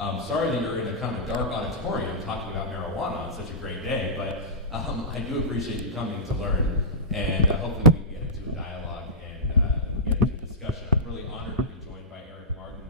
Sorry that you're in a kind of a dark auditorium talking about marijuana on such a great day, but I do appreciate you coming to learn, and hopefully we can get into a dialogue and get into a discussion. I'm really honored to be joined by Eric Martin,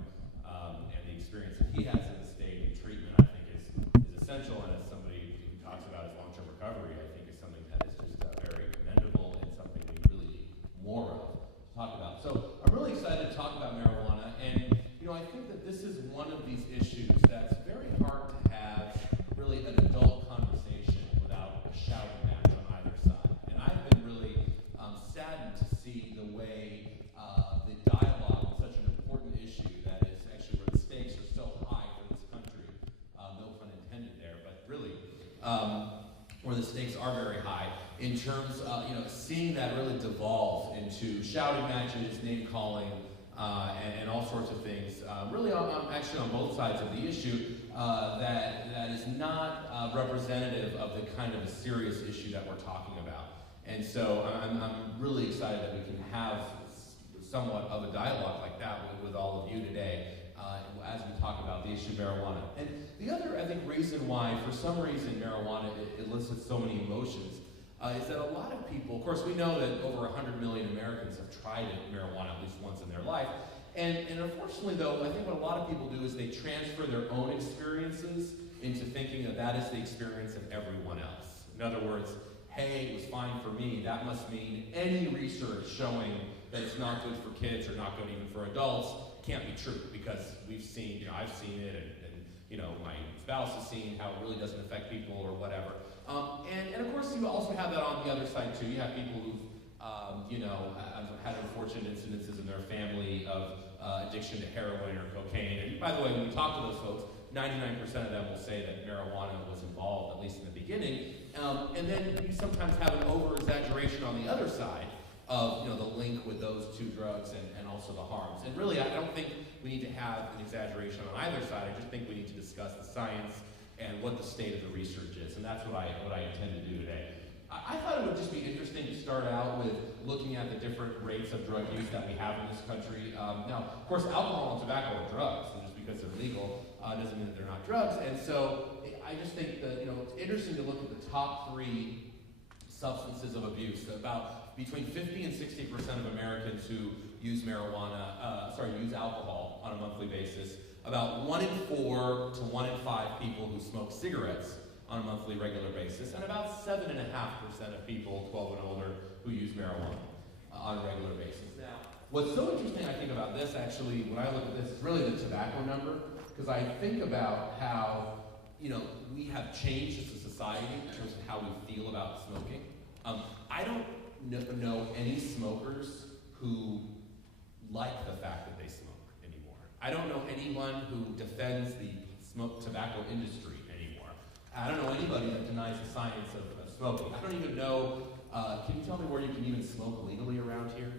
and the experience that he has in the state and treatment, I think, is essential, and as somebody who talks about his long-term recovery, I think is something that is just very commendable and something we really need more of to talk about. So I'm really excited to talk about marijuana, and I think that this is one of these issues that's very hard to have really an adult conversation without a shouting match on either side. And I've been really saddened to see the way the dialogue on such an important issue that is actually where the stakes are so high for this country, no pun intended there, but really where the stakes are very high in terms of seeing that really devolve into shouting matches, name calling, and all sorts of things, really actually on both sides of the issue, that is not representative of the kind of a serious issue that we're talking about. And so I'm really excited that we can have somewhat of a dialogue like that with all of you today as we talk about the issue of marijuana. And the other, I think, reason why, for some reason, marijuana elicits so many emotions is that a lot of people, of course, we know that over 100 million Americans have tried marijuana at least once in their life. And unfortunately, though, I think what a lot of people do is they transfer their own experiences into thinking that that is the experience of everyone else. In other words, hey, it was fine for me. That must mean any research showing that it's not good for kids or not good even for adults can't be true, because we've seen, I've seen it, and my spouse has seen how it really doesn't affect people or whatever. And of course, you also have that on the other side too. You have people who've, had unfortunate incidences in their family of addiction to heroin or cocaine. And by the way, when we talk to those folks, 99% of them will say that marijuana was involved, at least in the beginning. And then you sometimes have an over-exaggeration on the other side of the link with those two drugs and also the harms. And really, I don't think we need to have an exaggeration on either side. I just think we need to discuss the science and what the state of the research is, and that's what I intend to do today. I thought it would just be interesting to start out with looking at the different rates of drug use that we have in this country. Now, of course, alcohol and tobacco are drugs, and just because they're legal doesn't mean that they're not drugs. And so I just think that it's interesting to look at the top 3 substances of abuse. About between 50 and 60% of Americans who use use alcohol on a monthly basis. About 1 in 4 to 1 in 5 people who smoke cigarettes on a monthly regular basis, and about 7.5% of people 12 and older who use marijuana on a regular basis. Now, what's so interesting, I think, about this, actually, when I look at this, is really the tobacco number, because I think about how, we have changed as a society in terms of how we feel about smoking. I don't know any smokers who like the fact that they smoke anymore. I don't know anyone who defends the tobacco industry anymore. I don't know anybody that denies the science of smoking. I don't even know, can you tell me where you can even smoke legally around here?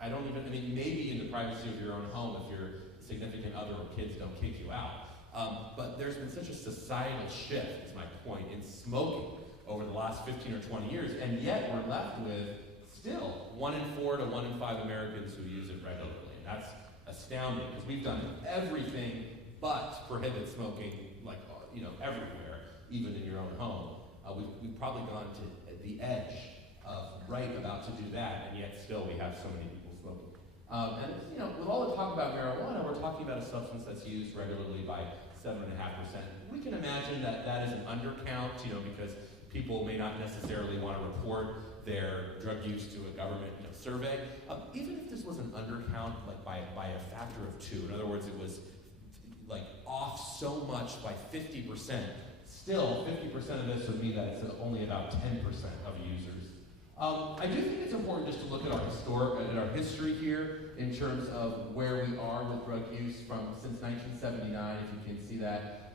I don't even, maybe in the privacy of your own home if your significant other or kids don't kick you out. But there's been such a societal shift, is my point, in smoking over the last 15 or 20 years, and yet we're left with still 1 in 4 to 1 in 5 Americans who use it regularly. And that's astounding, because we've done everything but prohibit smoking, everywhere, even in your own home. We've probably gone to the edge of right about to do that, and yet still we have so many people smoking. And with all the talk about marijuana, we're talking about a substance that's used regularly by 7.5%. We can imagine that that is an undercount, because people may not necessarily want to report their drug use to a government survey. Even if this was an undercount, by a factor of 2, in other words, it was off so much by 50%, still 50% of this would mean that it's only about 10% of users. I do think it's important just to look at our history here in terms of where we are with drug use since 1979, if you can see that.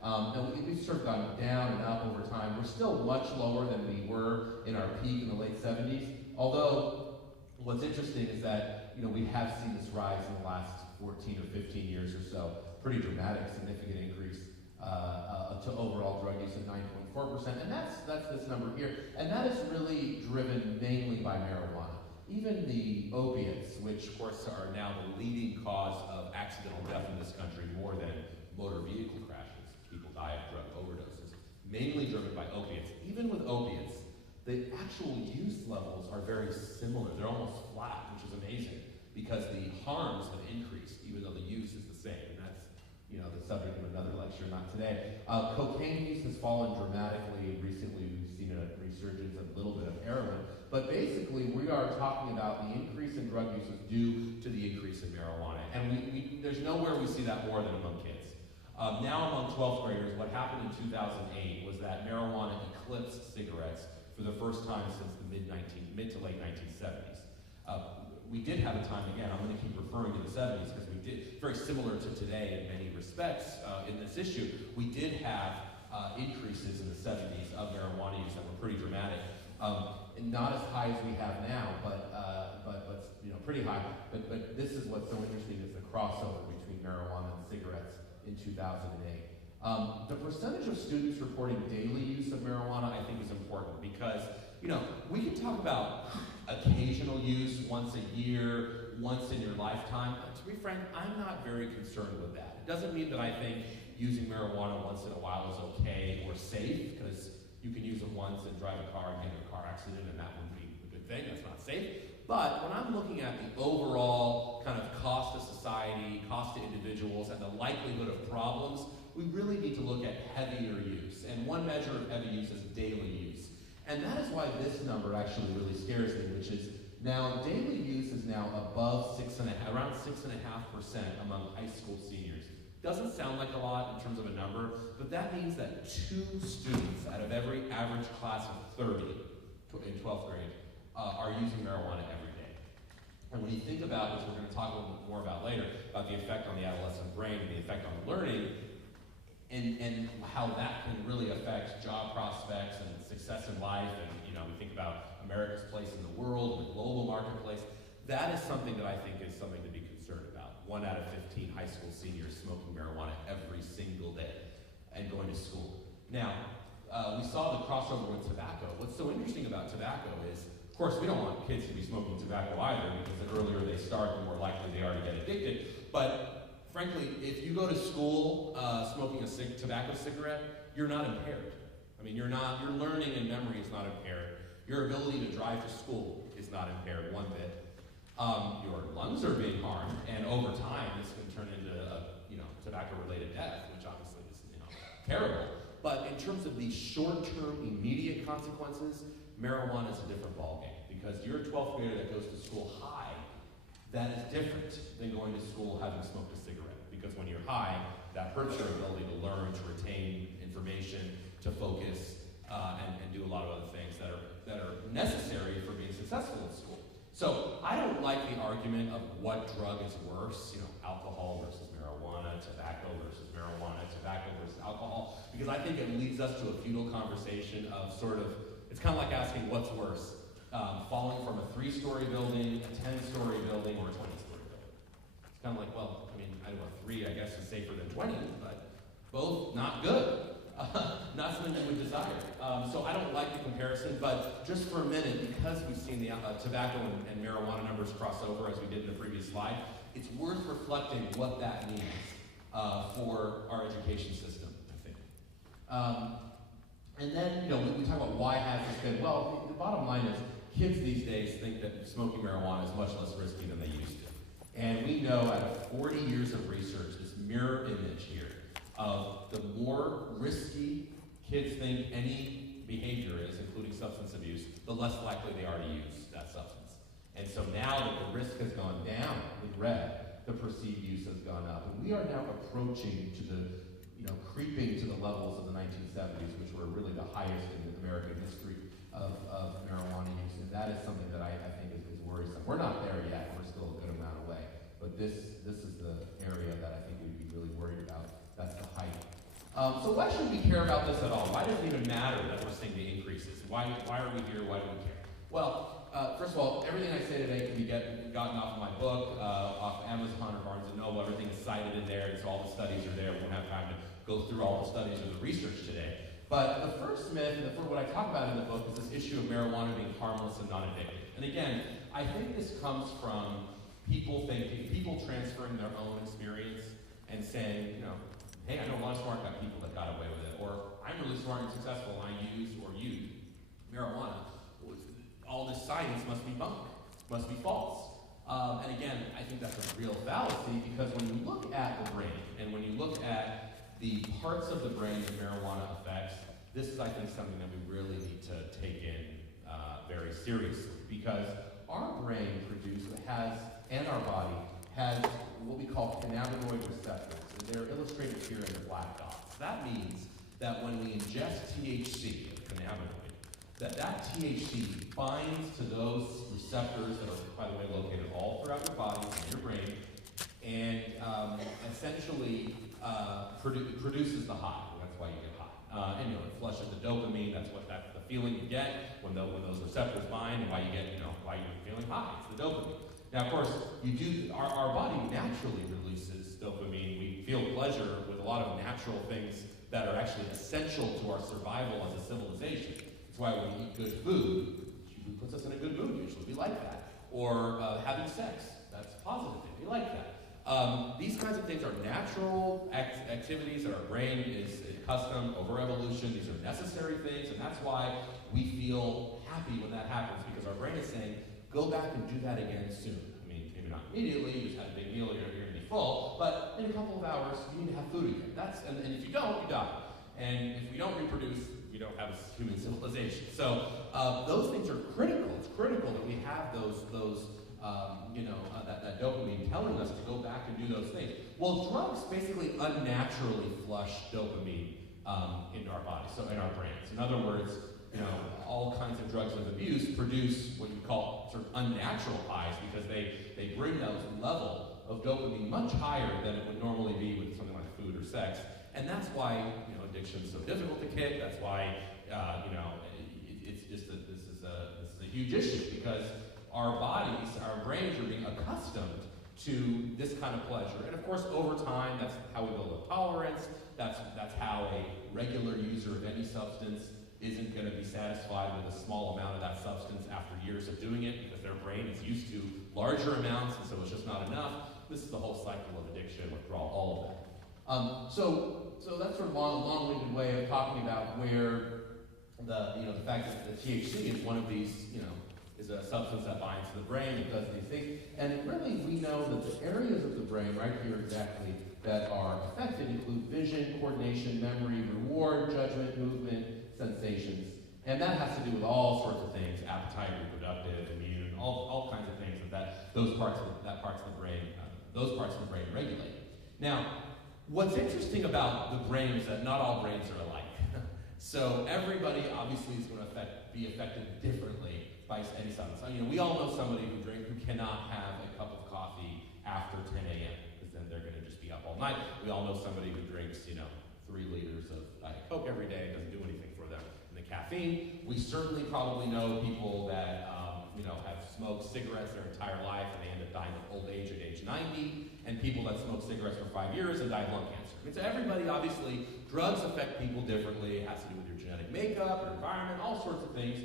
We've sort of gone down and up over time. We're still much lower than we were in our peak in the late 70s. Although, what's interesting is that we have seen this rise in the last 14 or 15 years or so. Pretty dramatic, significant increase to overall drug use of 9.4%, and that's this number here. And that is really driven mainly by marijuana. Even the opiates, which of course are now the leading cause of accidental death in this country, more than motor vehicle crashes. People die of drug overdoses, mainly driven by opiates. Even with opiates, the actual use levels are very similar. They're almost flat, which is amazing, because the harms have increased, even though the use is the same. And that's, the subject of another lecture, not today. Cocaine use has fallen dramatically. Recently, we've seen a resurgence of a little bit of heroin. But basically, we are talking about the increase in drug use is due to the increase in marijuana. And there's nowhere we see that more than among kids. Now among 12th graders, what happened in 2008 was that marijuana eclipsed cigarettes for the first time since the mid to late 1970s. We did have a time, again, I'm going to keep referring to the 70s because we did, very similar to today in many respects in this issue, we did have increases in the 70s of marijuana use that were pretty dramatic. And not as high as we have now, but pretty high. But this is what's so interesting is the crossover between marijuana and cigarettes in 2008. The percentage of students reporting daily use of marijuana, I think, is important because, we can talk about occasional use once a year, once in your lifetime. To be frank, I'm not very concerned with that. It doesn't mean that I think using marijuana once in a while is okay or safe, because you can use it once and drive a car and get in a car accident, and that wouldn't be a good thing. That's not safe. But when I'm looking at the overall kind of cost to society, cost to individuals, and the likelihood of problems, we really need to look at heavier use. And one measure of heavy use is daily use. And that is why this number actually really scares me, which is now daily use is now above around 6.5% among high school seniors. Doesn't sound like a lot in terms of a number, but that means that 2 students out of every average class of 30 in 12th grade are using marijuana every day. And when you think about, which we're going to talk a little bit more about later, about the effect on the adolescent brain and the effect on learning, and how that can really affect job prospects and success in life, and we think about America's place in the world, the global marketplace, that is something that I think is something to be concerned about. 1 out of 15 high school seniors smoking marijuana every single day and going to school. Now, we saw the crossover with tobacco. What's so interesting about tobacco is, of course, we don't want kids to be smoking tobacco either, because the earlier they start, the more likely they are to get addicted. But frankly, if you go to school smoking a tobacco cigarette, you're not impaired. I mean, your learning and memory is not impaired. Your ability to drive to school is not impaired one bit. Your lungs are being harmed, and over time, this can turn into a tobacco-related death, which obviously is terrible. But in terms of the short-term, immediate consequences, marijuana is a different ballgame, because you're a 12th grader that goes to school high. That is different than going to school having smoked a cigarette, because when you're high, that hurts your ability to learn, to retain information, to focus, and do a lot of other things that are necessary for being successful in school. So I don't like the argument of what drug is worse, alcohol versus marijuana, tobacco versus marijuana, tobacco versus alcohol, because I think it leads us to a futile conversation of it's kind of like asking what's worse, falling from a 3-story building, a 10-story building, or a 20-story building. It's kind of like, well, I don't know, 3 I guess is safer than 20, but both not good. Not something that we desire. So I don't like the comparison, but just for a minute, because we've seen the tobacco and marijuana numbers cross over, as we did in the previous slide, it's worth reflecting what that means for our education system, I think. And then, we talk about why has this been, well, the bottom line is kids these days think that smoking marijuana is much less risky than they used to. And we know out of 40 years of research, this mirror image here, of the more risky kids think any behavior is, including substance abuse, the less likely they are to use that substance. And so now that the risk has gone down in red, the perceived use has gone up. And we are now approaching to the, creeping to the levels of the 1970s, which were really the highest in American history of marijuana use. And that is something that I think is worrisome. We're not there yet. We're still a good amount away. But this is the area that I think we'd be really worried about. That's the height. So why should we care about this at all? Why does it even matter that we're seeing the increases? Why are we here? Why do we care? Well, first of all, everything I say today can be gotten off of my book, off Amazon or Barnes & Noble. Everything is cited in there, and so all the studies are there. We won't have time to go through all the studies or the research today. But the first myth, and what I talk about in the book, is this issue of marijuana being harmless and non-addictive. And again, I think this comes from people transferring their own experience and saying, hey, hey, I know a lot of smart people that got away with it, or I'm really smart and successful and I use or used marijuana. All this science must be bunk, must be false. And again, I think that's a real fallacy because when you look at the brain and when you look at the parts of the brain that marijuana affects, this is, I think, something that we really need to take in very seriously because our brain and our body has what we call cannabinoid receptors, and they're illustrated here in the black dots. That means that when we ingest THC, a cannabinoid, that THC binds to those receptors that are, by the way, located all throughout your body and your brain, and essentially produces the high. That's why you get high. And it flushes the dopamine. That's the feeling you get when those receptors bind, and why you're feeling high. It's the dopamine. Now, of course, our body naturally releases dopamine. We feel pleasure with a lot of natural things that are actually essential to our survival as a civilization. That's why when we eat good food, it usually puts us in a good mood, usually. We like that. Or having sex, that's a positive thing. We like that. These kinds of things are natural activities that our brain is accustomed over evolution. These are necessary things, and that's why we feel happy when that happens, because our brain is saying, go back and do that again soon. I mean, maybe not immediately, you just had a big meal, you're going to be full, but in a couple of hours, you need to have food again. And if you don't, you die. And if we don't reproduce, we don't have a human civilization. So those things are critical. It's critical that we have that dopamine telling us to go back and do those things. Well, drugs basically unnaturally flush dopamine into our bodies, so in our brains. In other words, all kinds of drugs of abuse produce what you call sort of unnatural highs because they bring that level of dopamine much higher than it would normally be with something like food or sex. And that's why addiction is so difficult to kick. That's why it's just that this is a huge issue because our bodies, our brains are being accustomed to this kind of pleasure. And of course, over time, that's how we build a tolerance. That's how a regular user of any substance isn't going to be satisfied with a small amount of that substance after years of doing it because their brain is used to larger amounts, and so it's just not enough. This is the whole cycle of addiction, withdrawal, all of that. So that's sort of a long-winded way of talking about where the fact that the THC is one of these, is a substance that binds to the brain, it does these things. And really, we know that the areas of the brain, right here exactly, that are affected include vision, coordination, memory, reward, judgment, movement, sensations. And that has to do with all sorts of things, appetite, reproductive, immune, all kinds of things that those parts of the brain regulate. Now, what's interesting about the brain is that not all brains are alike. So everybody obviously is going to be affected differently by any substance. We all know somebody who cannot have a cup of coffee after 10 a.m. because then they're going to just be up all night. We all know somebody who drinks, 3 liters of Diet Coke every day. It doesn't do anything for them. And the caffeine, we certainly probably know people that have smoked cigarettes their entire life and they end up dying of old age at age 90, and people that smoke cigarettes for 5 years and die of lung cancer. So everybody, obviously, drugs affect people differently. It has to do with your genetic makeup, your environment, all sorts of things.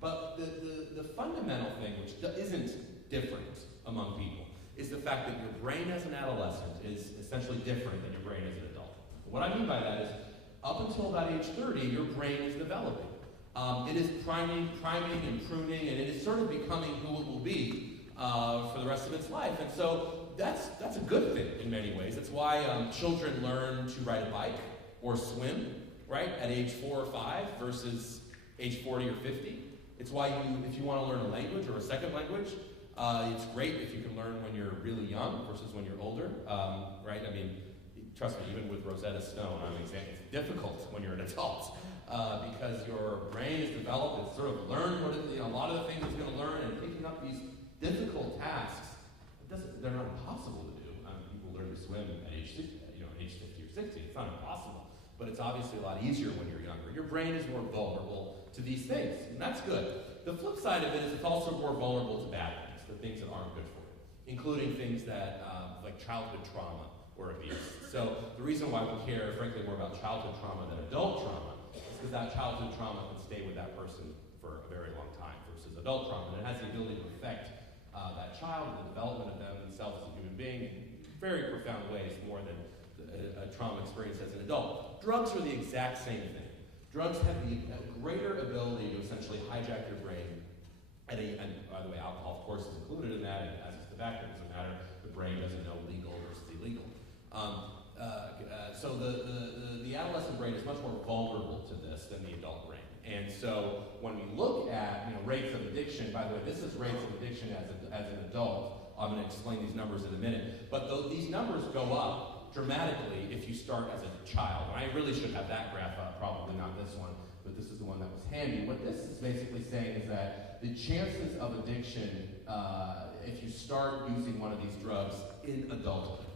But the fundamental thing, which isn't different among people, is the fact that your brain as an adolescent is essentially different than your brain as an adult. What I mean by that is, up until about age 30, your brain is developing. It is priming and pruning, and it is sort of becoming who it will be for the rest of its life. And so that's a good thing in many ways. That's why children learn to ride a bike or swim, right, at age 4 or 5 versus age 40 or 50. It's why if you want to learn a language or a second language, it's great if you can learn when you're really young versus when you're older, right? I mean, trust me, even with Rosetta Stone, it's difficult when you're an adult because your brain is developed. It's sort of learned a lot of the things it's going to learn, and picking up these difficult tasks, they're not impossible to do. People learn to swim at age 50 or 60. It's not impossible, but it's obviously a lot easier when you're younger. Your brain is more vulnerable to these things, and that's good. The flip side of it is it's also more vulnerable to bad things, the things that aren't good for you, including things that like childhood trauma or abuse. So the reason why we care, frankly, more about childhood trauma than adult trauma is because that childhood trauma can stay with that person for a very long time versus adult trauma, and it has the ability to affect that child and the development of themselves as a human being in very profound ways, more than a trauma experience as an adult. Drugs are the exact same thing. Drugs have a greater ability to essentially hijack your brain. And by the way, alcohol, of course, is included in that, and as is tobacco, it doesn't matter. The brain doesn't know legal versus illegal. So the adolescent brain is much more vulnerable to this than the adult brain. And so when we look at rates of addiction, by the way, this is rates of addiction as an adult. I'm going to explain these numbers in a minute. But these numbers go up dramatically if you start as a child. And I really should have that graph up, probably not this one, but this is the one that was handy. What this is basically saying is that the chances of addiction, if you start using one of these drugs in adulthood.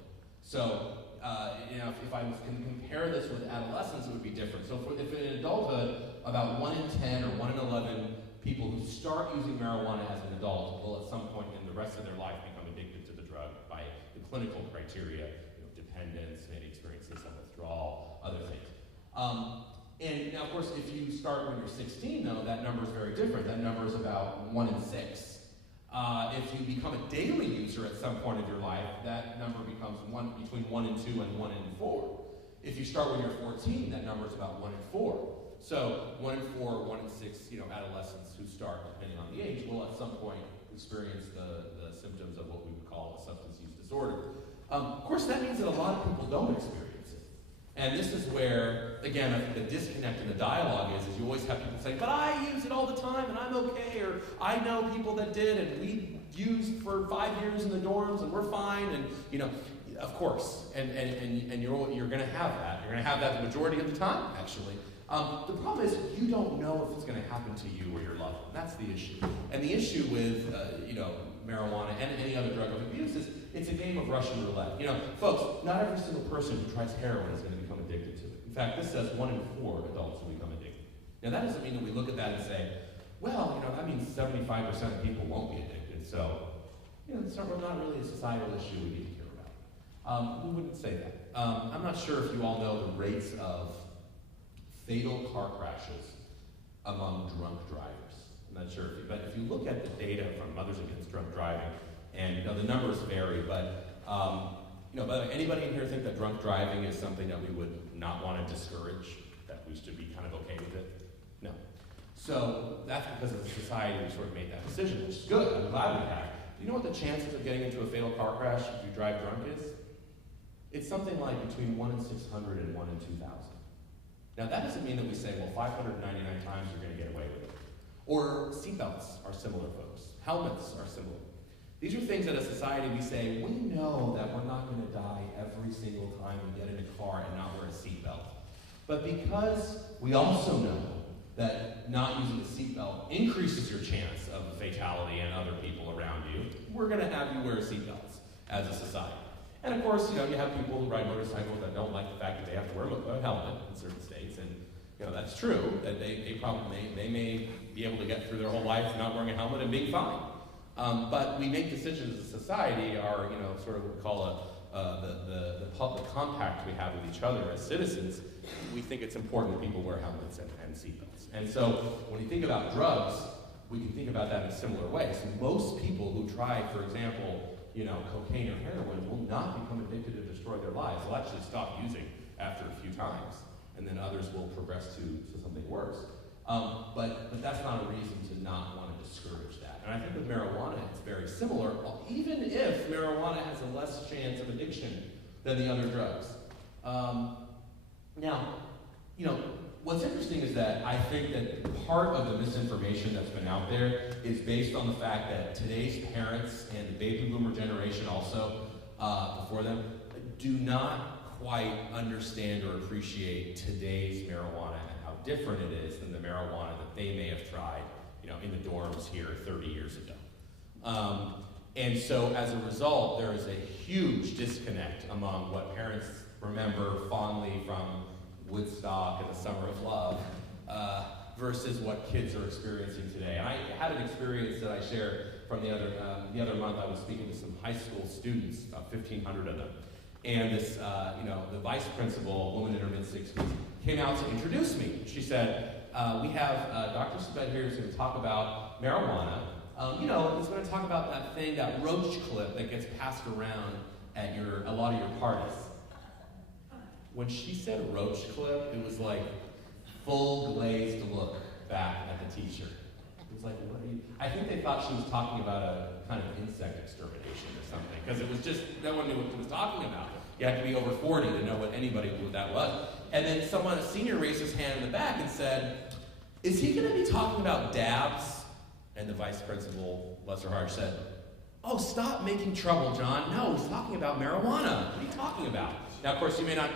So, if I was going to compare this with adolescence, it would be different. So if in adulthood, about 1 in 10 or 1 in 11 people who start using marijuana as an adult will at some point in the rest of their life become addicted to the drug by the clinical criteria, dependence, maybe experiencing some withdrawal, other things. And now, of course, if you start when you're 16, though, that number is very different. That number is about 1 in 6. If you become a daily user at some point in your life, that number becomes between 1 in 2 and 1 in 4. If you start when you're 14, that number is about 1 in 4. So 1 in 4, 1 in 6, adolescents who start, depending on the age, will at some point experience the symptoms of what we would call a substance use disorder. Of course, that means that a lot of people don't experience it. And this is where, again, I think the disconnect in the dialogue is you always have people saying, but I use it all the time and I'm okay, or I know people that did and we used for 5 years in the dorms and we're fine, and of course, and you're going to have that. You're going to have that the majority of the time, actually. The problem is you don't know if it's going to happen to you or your loved one. That's the issue. And the issue with marijuana and any other drug of abuse is it's a game of Russian roulette. Folks, not every single person who tries heroin is going to become addicted to it. In fact, this says 1 in 4 adults will become addicted. Now, that doesn't mean that we look at that and say, well, that means 75% of people won't be addicted. So, it's not really a societal issue we need to care about. We wouldn't say that. I'm not sure if you all know the rates of fatal car crashes among drunk drivers. I'm not sure, but if you look at the data from Mothers Against Drunk Driving, and the numbers vary, but by the way, anybody in here think that drunk driving is something that we would not want to discourage, that we should be kind of okay with it? No. So that's because as a society we sort of made that decision, which is good. I'm glad we have. Do you know what the chances of getting into a fatal car crash if you drive drunk is? It's something like between 1 in 600 and 1 in 2,000. Now that doesn't mean that we say, well, 599 times you're going to get away with it. Or seatbelts are similar, folks. Helmets are similar. These are things that as a society we say, we know that we're not going to die every single time we get in a car and not wear a seatbelt. But because we also know that not using a seatbelt increases your chance of a fatality and other people around you, we're going to have you wear seatbelts as a society. And of course, you have people who ride motorcycles that don't like the fact that they have to wear a helmet in certain states, and that's true. That they may be able to get through their whole life not wearing a helmet and being fine. But we make decisions as a society, our sort of what we call the public compact we have with each other as citizens. We think it's important that people wear helmets and seatbelts. And so when you think about drugs, we can think about that in a similar way. So most people who try, for example, cocaine or heroin will not become addicted and destroy their lives. They'll actually stop using after a few times, and then others will progress to something worse. But that's not a reason to not want to discourage that. And I think with marijuana, it's very similar, even if marijuana has a less chance of addiction than the other drugs. Now, what's interesting is that I think that part of the misinformation that's been out there is based on the fact that today's parents and the baby boomer generation also, before them, do not quite understand or appreciate today's marijuana and how different it is than the marijuana that they may have tried, in the dorms here 30 years ago. And so as a result, there is a huge disconnect among what parents remember fondly from Woodstock and the Summer of Love versus what kids are experiencing today. And I had an experience that I shared from the other month. I was speaking to some high school students, about 1,500 of them. And this, the vice principal, a woman in her mid-60s, came out to introduce me. She said, we have Dr. Sabet here who's going to talk about marijuana. He's going to talk about that thing, that roach clip that gets passed around at a lot of your parties. when she said roach clip, it was like full glazed look back at the teacher. It was like, what are you? I think they thought she was talking about a kind of insect extermination or something, because it was just, no one knew what she was talking about. You had to be over 40 to know what anybody knew what that was. And then a senior raised his hand in the back and said, is he going to be talking about dabs? And the vice principal, bless her heart, said, oh, stop making trouble, John. No, he's talking about marijuana. What are you talking about? Now, of course, you're not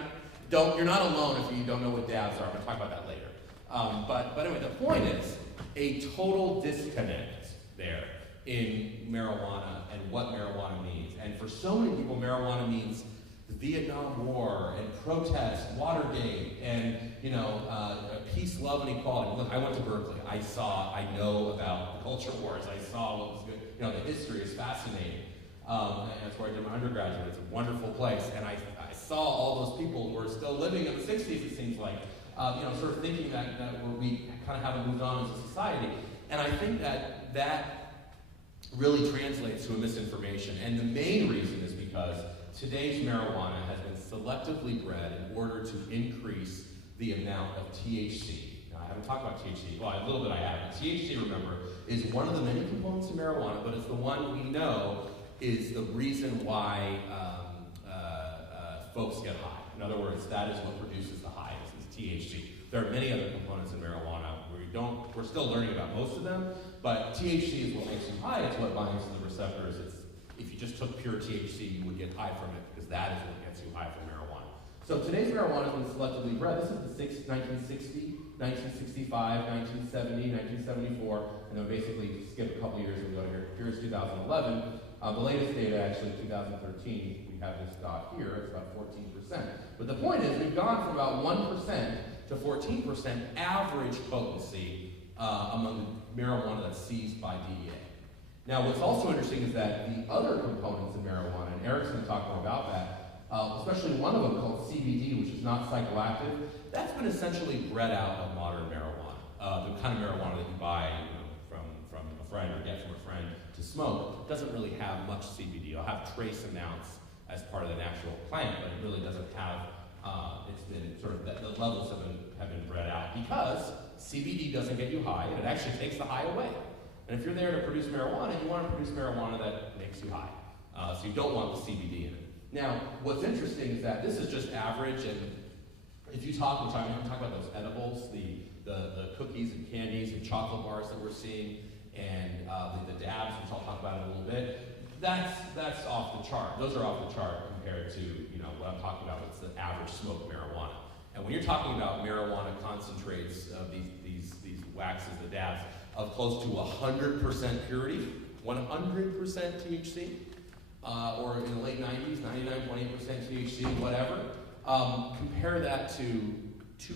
alone if you don't know what dabs are. I'm going to talk about that later. But anyway, the point is a total disconnect there in marijuana and what marijuana means. And for so many people, marijuana means the Vietnam War and protest, Watergate, and peace, love, and equality. Look, I went to Berkeley. I know about the culture wars. I saw what was good. The history is fascinating. And that's where I did my undergraduate. It's a wonderful place. And I saw all those people who are still living in the 60s, it seems like, sort of thinking that we kind of haven't moved on as a society. And I think that really translates to a misinformation. And the main reason is because today's marijuana has been selectively bred in order to increase the amount of THC. Now, I haven't talked about THC. Well, a little bit I have. But THC, remember, is one of the many components of marijuana, but it's the one we know is the reason why folks get high. In other words, that is what produces the high, is THC. There are many other components in marijuana. We're still learning about most of them, but THC is what makes you high. It's what binds to the receptors. If you just took pure THC, you would get high from it, because that is what gets you high from marijuana. So today's marijuana has been selectively bred. This is the 1960, 1965, 1970, 1974, and then basically skip a couple years and go here. Here's 2011. The latest data, actually, 2013, we have this dot here, it's about 14%. But the point is, we've gone from about 1% to 14% average potency among the marijuana that's seized by DEA. Now, what's also interesting is that the other components in marijuana, and Eric's going to talk more about that, especially one of them called CBD, which is not psychoactive, that's been essentially bred out of modern marijuana. The kind of marijuana that you buy from a friend or get from a friend to smoke doesn't really have much CBD. It'll have trace amounts as part of the natural plant, but it really doesn't have, it's been sort of, the levels have been bred out because CBD doesn't get you high, and it actually takes the high away. And if you're there to produce marijuana, you want to produce marijuana that makes you high. So you don't want the CBD in it. Now, what's interesting is that this is just average, and if you talk, I'm talk about those edibles, the cookies and candies and chocolate bars that we're seeing, and the dabs, which I'll talk about in a little bit, that's off the chart. Those are off the chart compared to what I'm talking about. It's the average smoked marijuana. And when you're talking about marijuana concentrates of these waxes, the dabs, of close to 100% purity, 100% THC, or in the late 90s, 99.8% THC, whatever. Compare that to 2%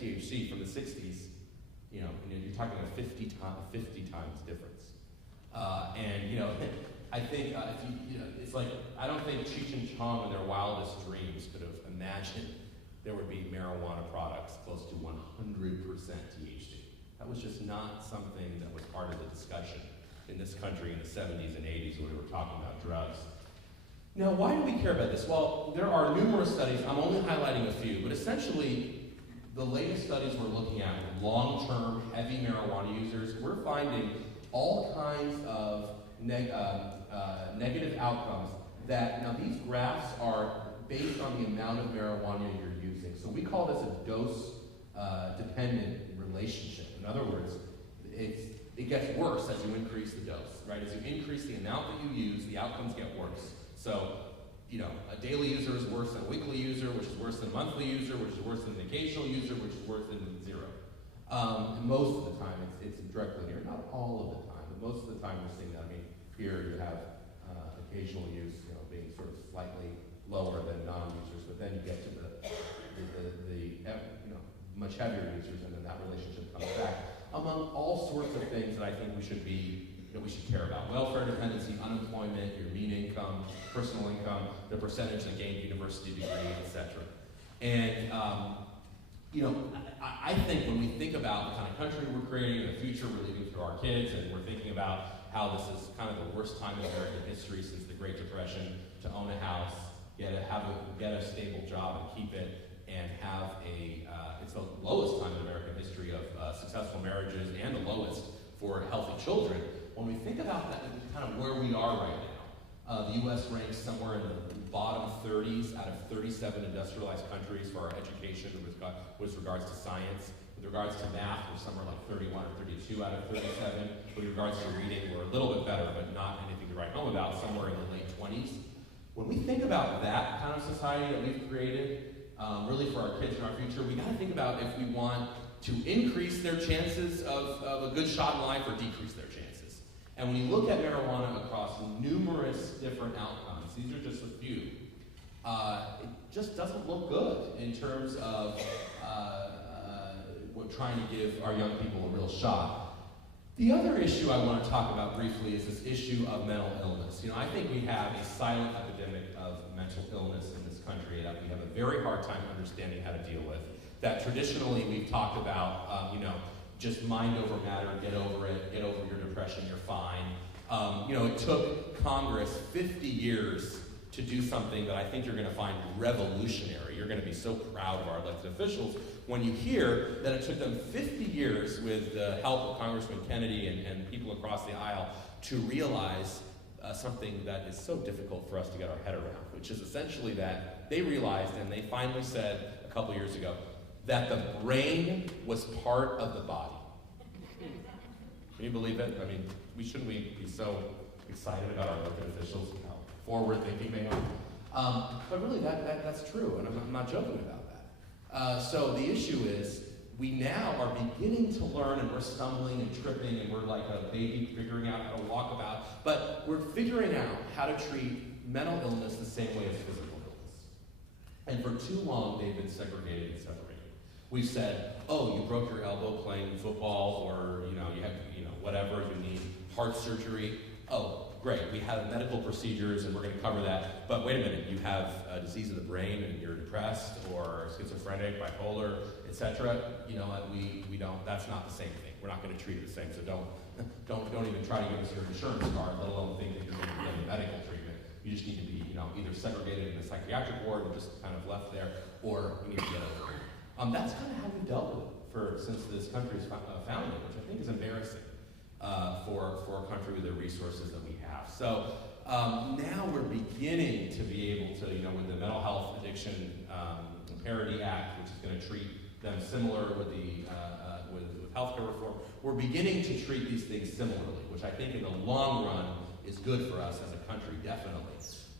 THC from the 60s. You're talking a 50 times difference. I think it's like, I don't think Cheech and Chong in their wildest dreams could have imagined there would be marijuana products close to 100% THC. That was just not something that was part of the discussion in this country in the 70s and 80s when we were talking about drugs. Now, why do we care about this? Well, there are numerous studies. I'm only highlighting a few, but essentially, the latest studies we're looking at with long-term heavy marijuana users, we're finding all kinds of negative outcomes that, now these graphs are based on the amount of marijuana you're using. So we call this a dose-dependent relationship. In other words, it gets worse as you increase the dose, right? As you increase the amount that you use, the outcomes get worse. So, a daily user is worse than a weekly user, which is worse than a monthly user, which is worse than an occasional user, which is worse than zero. And most of the time, it's direct linear. Not all of the time, but most of the time we're seeing that. I mean, here you have occasional use, being sort of slightly lower than non-users, but then you get to the much heavier users, and then that relationship comes back. Among all sorts of things that I think we should care about. Welfare dependency, unemployment, your mean income, personal income, the percentage that gained university degree, etc. And I think when we think about the kind of country we're creating and the future we're leaving to our kids, and we're thinking about how this is kind of the worst time in American history since the Great Depression to own a house, get a stable job and keep it, and have it's the lowest time in American history of successful marriages and the lowest for healthy children. When we think about that, kind of where we are right now, the U.S. ranks somewhere in the bottom 30s out of 37 industrialized countries for our education with regards to science. With regards to math, we're somewhere like 31 or 32 out of 37. With regards to reading, we're a little bit better, but not anything to write home about, somewhere in the late 20s. When we think about that kind of society that we've created, really for our kids and our future, we got to think about if we want to increase their chances of a good shot in life or decrease their chances. And when you look at marijuana across numerous different outcomes, these are just a few, it just doesn't look good in terms of we're trying to give our young people a real shot. The other issue I want to talk about briefly is this issue of mental illness. I think we have a silent epidemic of mental illness in this country that we have a very hard time understanding how to deal with. That traditionally we've talked about, just mind over matter, get over it, get over your depression, you're fine. It took Congress 50 years to do something that I think you're going to find revolutionary. You're going to be so proud of our elected officials when you hear that it took them 50 years with the help of Congressman Kennedy and people across the aisle to realize something that is so difficult for us to get our head around, which is essentially that they realized, and they finally said a couple years ago, that the brain was part of the body. Can you believe it? I mean, shouldn't we be so excited about our elected officials, how forward-thinking they are? But really, that's true, and I'm not joking about that. So the issue is, we now are beginning to learn, and we're stumbling and tripping, and we're like a baby figuring out how to walk about, but we're figuring out how to treat mental illness the same way as physical illness. And for too long, they've been segregated and separated. We've said, oh, you broke your elbow playing football, or you have whatever, you need heart surgery. Oh, great, we have medical procedures and we're going to cover that, but wait a minute, you have a disease of the brain and you're depressed or schizophrenic, bipolar, etc. We don't, that's not the same thing. We're not going to treat it the same, so don't even try to give us your insurance card, let alone think that you're going to get medical treatment. You just need to be, either segregated in a psychiatric ward and just kind of left there, or we need to get over it. That's kind of how we've dealt with it since this country's founding, which I think is embarrassing for a country with the resources that we have. So now we're beginning to be able to, with the Mental Health Addiction Parity Act, which is going to treat them similar with the with healthcare reform, we're beginning to treat these things similarly, which I think in the long run is good for us as a country, definitely.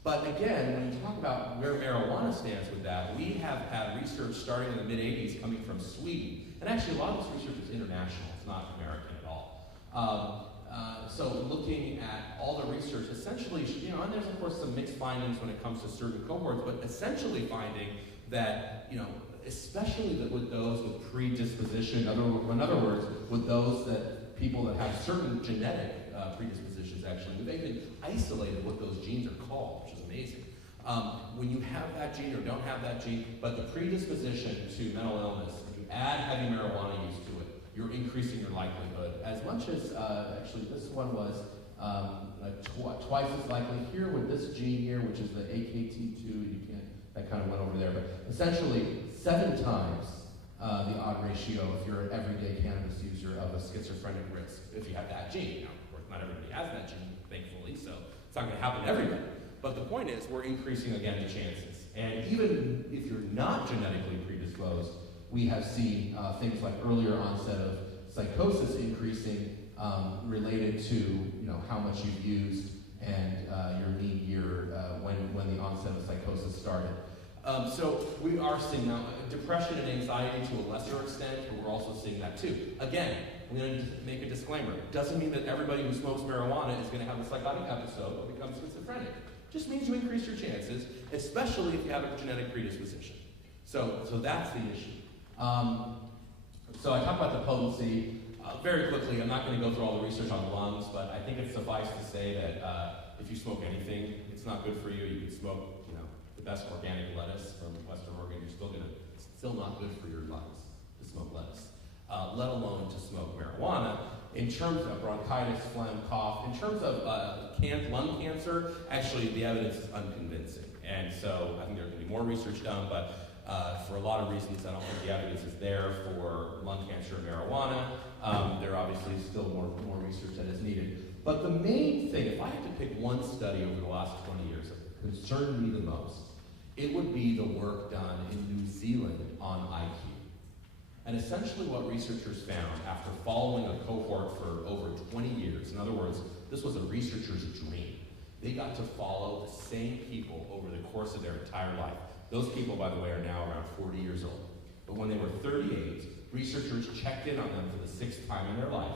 But again, when you talk about where marijuana stands with that, we have had research starting in the mid-'80s coming from Sweden. And actually, a lot of this research is international. It's not American at all. So looking at all the research, essentially, and there's, of course, some mixed findings when it comes to certain cohorts, but essentially finding that, especially with those with predisposition, in other words, with those people that have certain genetic predispositions, actually, they've been isolated what those genes are called, which is amazing. When you have that gene or don't have that gene, but the predisposition to mental illness, if you add heavy marijuana use to it, you're increasing your likelihood as much as, actually this one was twice as likely here with this gene here, which is the AKT2, that kind of went over there, but essentially 7 times the odd ratio if you're an everyday cannabis user of a schizophrenic risk if you have that gene. Now, of course, not everybody has that gene, thankfully, so it's not going to happen to everybody. But the point is, we're increasing, again, the chances. And even if you're not genetically predisposed, we have seen things like earlier onset of psychosis increasing related to how much you've used and your mean year when the onset of psychosis started. So we are seeing now depression and anxiety to a lesser extent, but we're also seeing that too. Again, I'm going to make a disclaimer. It doesn't mean that everybody who smokes marijuana is going to have a psychotic episode or become schizophrenic. It just means you increase your chances, especially if you have a genetic predisposition. So that's the issue. So I talked about the potency. Very quickly, I'm not going to go through all the research on lungs, but I think it's suffice to say that if you smoke anything, it's not good for you. You can smoke, the best organic lettuce from Western Oregon. It's still not good for your lungs to smoke lettuce, let alone to smoke marijuana. In terms of bronchitis, phlegm, cough, in terms of lung cancer, actually the evidence is unconvincing. And so I think there's going to be more research done, but For a lot of reasons, I don't think the evidence is there for lung cancer and marijuana. There obviously is still more research that is needed. But the main thing, if I had to pick one study over the last 20 years that concerned me the most, it would be the work done in New Zealand on IQ. And essentially what researchers found after following a cohort for over 20 years, in other words, this was a researcher's dream. They got to follow the same people over the course of their entire life. Those people, by the way, are now around 40 years old. But when they were 38, researchers checked in on them for the 6th time in their life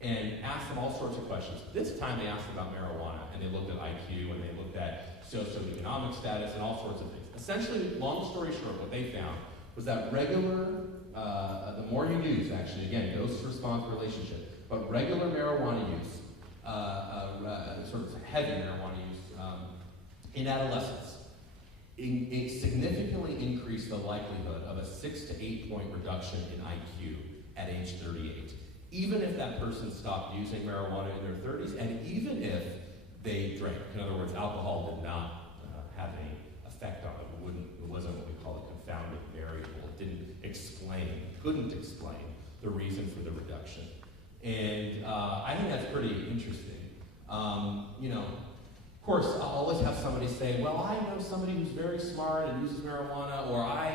and asked them all sorts of questions. This time they asked about marijuana, and they looked at IQ, and they looked at socioeconomic status, and all sorts of things. Essentially, long story short, what they found was that the more you use, actually, again, dose-response relationship, but regular marijuana use, sort of heavy marijuana use in adolescence, it significantly increased the likelihood of a 6 to 8 point reduction in IQ at age 38. Even if that person stopped using marijuana in their 30s, and even if they drank. In other words, alcohol did not have any effect on it. It wasn't what we call a confounding variable. It couldn't explain the reason for the reduction. And I think that's pretty interesting. Of course, I'll always have somebody say, well, I know somebody who's very smart and uses marijuana, or I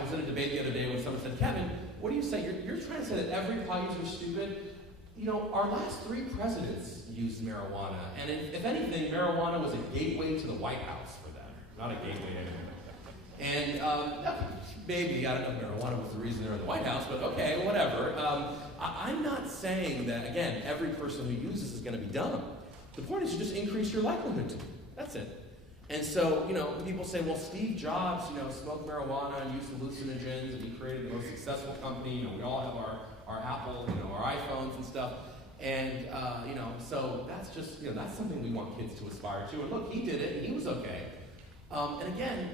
was in a debate the other day when someone said, Kevin, what do you say? You're trying to say that every pot user is stupid? Our last 3 presidents used marijuana, and if anything, marijuana was a gateway to the White House for them, not a gateway to anything. And maybe, I don't know if marijuana was the reason they're in the White House, but okay, whatever. I'm not saying that, again, every person who uses is going to be dumb. The point is to just increase your likelihood to. That's it. And so, people say, well, Steve Jobs, smoked marijuana and used hallucinogens, and he created the most successful company. We all have our Apple, our iPhones and stuff. And, so that's just, that's something we want kids to aspire to. And look, he did it, and he was okay. And again,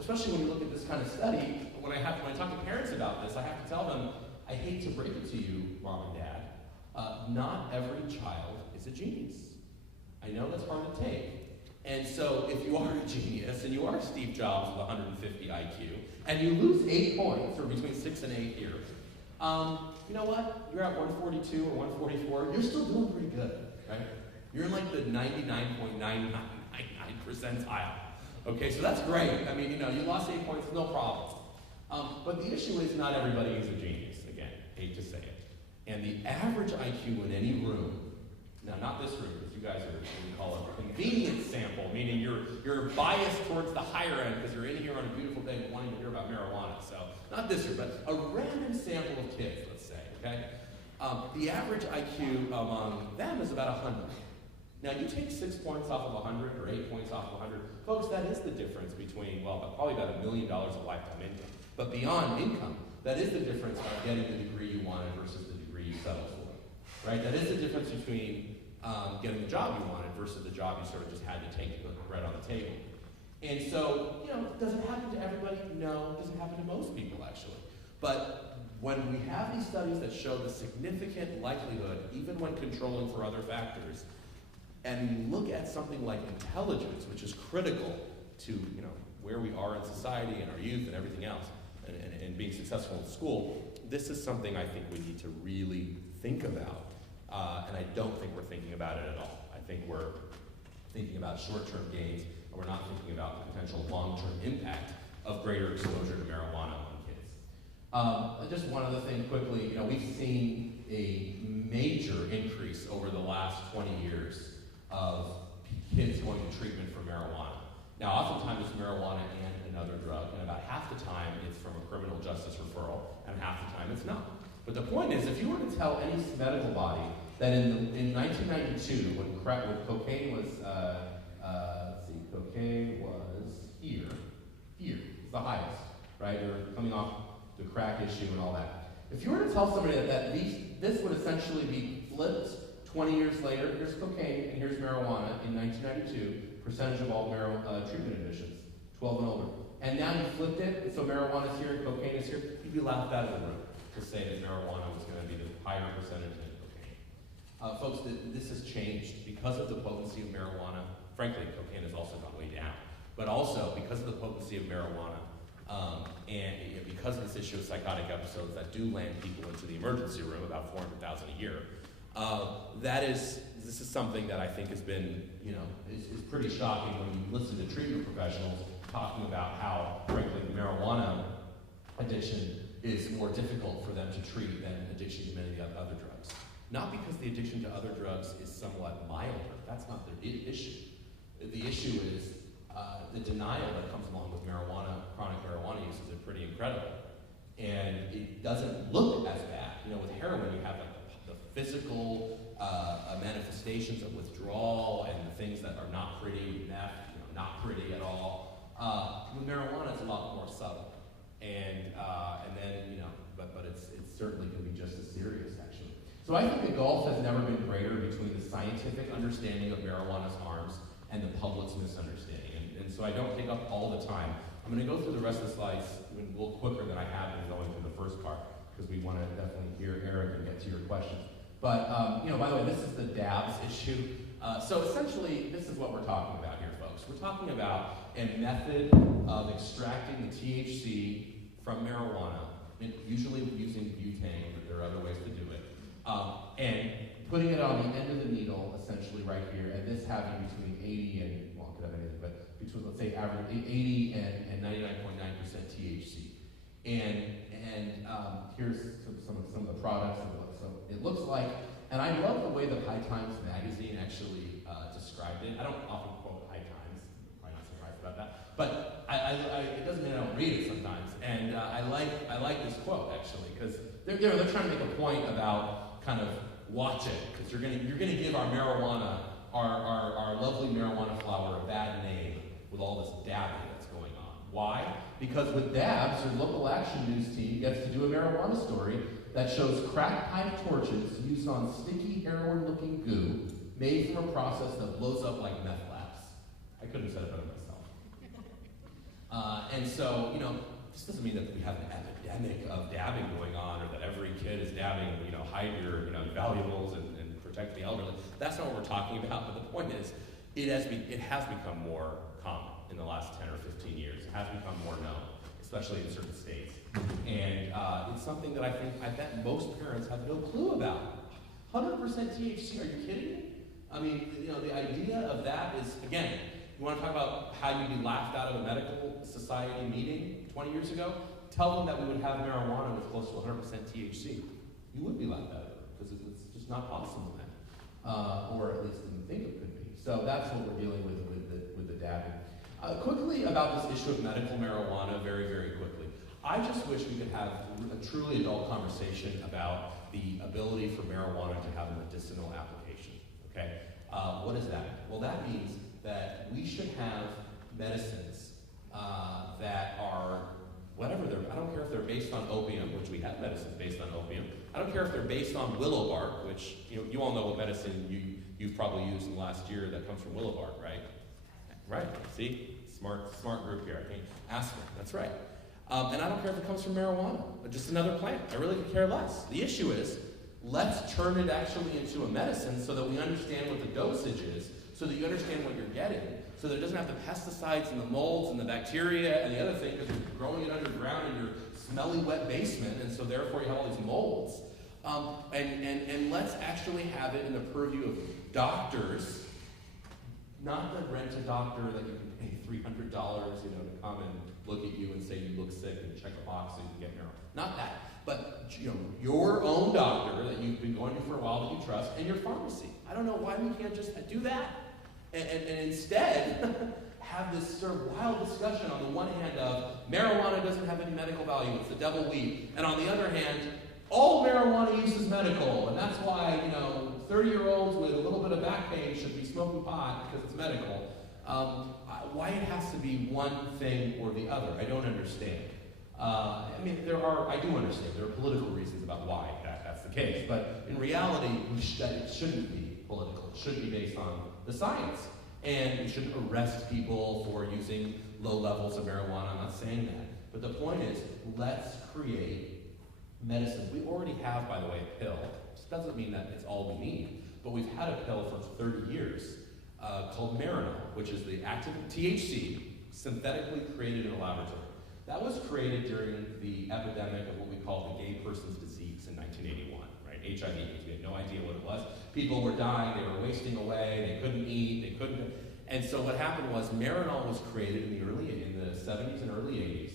especially when you look at this kind of study, when I talk to parents about this, I have to tell them, I hate to break it to you, Mom and Dad, not every child is a genius. I know that's hard to take. And so if you are a genius, and you are Steve Jobs with 150 IQ, and you lose 8 points, or between 6 and 8 here, you know what? You're at 142 or 144, you're still doing pretty good, right? You're in like the 99.999 percentile. Okay, so that's great. I mean, you lost 8 points, no problem. But the issue is not everybody is a genius. Again, hate to say it. And the average IQ in any room, now not this room, because you guys are what we call a convenience sample, meaning you're biased towards the higher end because you're in here on a beautiful day wanting to hear about marijuana. So not this room, but a random sample of kids, let's say, okay? The average IQ among them is about 100. Now, you take 6 points off of 100 or 8 points off of 100, folks, that is the difference between, probably about $1 million of lifetime income. But beyond income, that is the difference of getting the degree you wanted versus the degree you settled for, right? That is the difference between getting the job you wanted versus the job you sort of just had to take to put bread on the table. And so, does it happen to everybody? No, it doesn't happen to most people, actually. But when we have these studies that show the significant likelihood, even when controlling for other factors, and you look at something like intelligence, which is critical to where we are in society and our youth and everything else, and being successful in school, this is something I think we need to really think about. And I don't think we're thinking about it at all. I think we're thinking about short-term gains, and we're not thinking about the potential long-term impact of greater exposure to marijuana on kids. Just one other thing quickly, we've seen a major increase over the last 20 years of kids going to treatment for marijuana. Now, oftentimes it's marijuana and another drug, and about half the time it's from a criminal justice referral, and half the time it's not. But the point is, if you were to tell any medical body that in 1992, when cocaine was, cocaine was here, it's the highest, right? They were coming off the crack issue and all that. If you were to tell somebody that this would essentially be flipped 20 years later, here's cocaine and here's marijuana in 1992, percentage of all treatment admissions, 12 and older. And now you flipped it, so marijuana is here and cocaine is here, you'd be laughed out of the room to say that marijuana was going to be the higher percentage than cocaine. Folks, this has changed because of the potency of marijuana. Frankly, cocaine has also gone way down. but also because of the potency of marijuana, and because of this issue of psychotic episodes that do land people into the emergency room, about 400,000 a year, this is something that I think has been, is pretty shocking when you listen to treatment professionals talking about how, frankly, marijuana addiction is more difficult for them to treat than addiction to many other drugs. Not because the addiction to other drugs is somewhat milder. That's not the issue. The issue is the denial that comes along with marijuana, chronic marijuana use is pretty incredible. And it doesn't look as bad. With heroin, you have the physical manifestations of withdrawal and the things that are not pretty, meth, not pretty at all. With marijuana, it's a lot more subtle. And then, but it certainly can be just as serious, actually. So I think the gulf has never been greater between the scientific understanding of marijuana's harms and the public's misunderstanding. And so I don't take up all the time. I'm going to go through the rest of the slides a little quicker than I have been going through the first part, because we want to definitely hear Eric and get to your questions. But, by the way, this is the DABS issue. So essentially, this is what we're talking about here, folks. We're talking about a method of extracting the THC from marijuana, usually using butane, but there are other ways to do it, and putting it on the end of the needle, essentially right here, and this having between 80 and, well, it could have anything, but between, let's say, average 80 and 99.9% THC. And here's some of the products and what it looks like. And I love the way the High Times magazine actually described it. I don't often quote High Times, I'm not surprised about that. But it doesn't mean I don't read it sometimes. And I like this quote, actually, because they're trying to make a point about kind of watch it, because you're gonna give our marijuana, our lovely marijuana flower, a bad name with all this dabbing that's going on. Why? Because with DABS, your local action news team gets to do a marijuana story that shows crack pipe torches used on sticky heroin-looking goo made from a process that blows up like meth labs. I couldn't have said it better myself. And so, this doesn't mean that we have an epidemic of dabbing going on, or that every kid is dabbing, hide your, valuables and protect the elderly. That's not what we're talking about, but the point is, it has become more common in the last 10 or 15 years. It has become more known, especially in certain states. And it's something that I bet most parents have no clue about. 100% THC, are you kidding me? I mean, the idea of that is, again, you want to talk about how you'd be laughed out of a medical society meeting 20 years ago? Tell them that we would have marijuana with close to 100% THC. You would be laughed out of it, because it's just not possible then. Or at least didn't think it could be. So that's what we're dealing with the dabbing. Quickly about this issue of medical marijuana, very, very quickly. I just wish we could have a truly adult conversation about the ability for marijuana to have a medicinal application, okay? What does that mean? Well, that means that we should have medicines that are, whatever they're, I don't care if they're based on opium, which we have medicines based on opium. I don't care if they're based on willow bark, which, you all know what medicine you've probably used in the last year that comes from willow bark, right? Right, see? Smart group here. I mean, aspirin, that's right. And I don't care if it comes from marijuana, or just another plant. I really could care less. The issue is, let's turn it actually into a medicine so that we understand what the dosage is, so that you understand what you're getting, so that it doesn't have the pesticides and the molds and the bacteria and the other thing, because you're growing it underground in your smelly, wet basement, and so therefore you have all these molds. And let's actually have it in the purview of doctors, not the rent-a-doctor that you can pay $300, to come and look at you and say you look sick and check a box so you can get marijuana. Not that. But, your own doctor that you've been going to for a while that you trust, and your pharmacy. I don't know why we can't just do that. And instead, have this sort of wild discussion on the one hand of marijuana doesn't have any medical value, it's the devil weed. And on the other hand, all marijuana use is medical, and that's why, 30-year-olds with a little bit of back pain should be smoking pot because it's medical. Why it has to be one thing or the other, I don't understand. I do understand. There are political reasons about why that's the case. But in reality, it shouldn't be political. It should be based on the science. And we shouldn't arrest people for using low levels of marijuana. I'm not saying that. But the point is, let's create medicine. We already have, by the way, a pill. This doesn't mean that it's all we need. But we've had a pill for 30 years called Marinol, which is the active THC synthetically created in a laboratory. That was created during the epidemic of what we call the gay person's disease in 1981, right? HIV/AIDS. We had no idea what it was. People were dying, they were wasting away, they couldn't eat, they couldn't. And so what happened was Marinol was created in the 70s and early 80s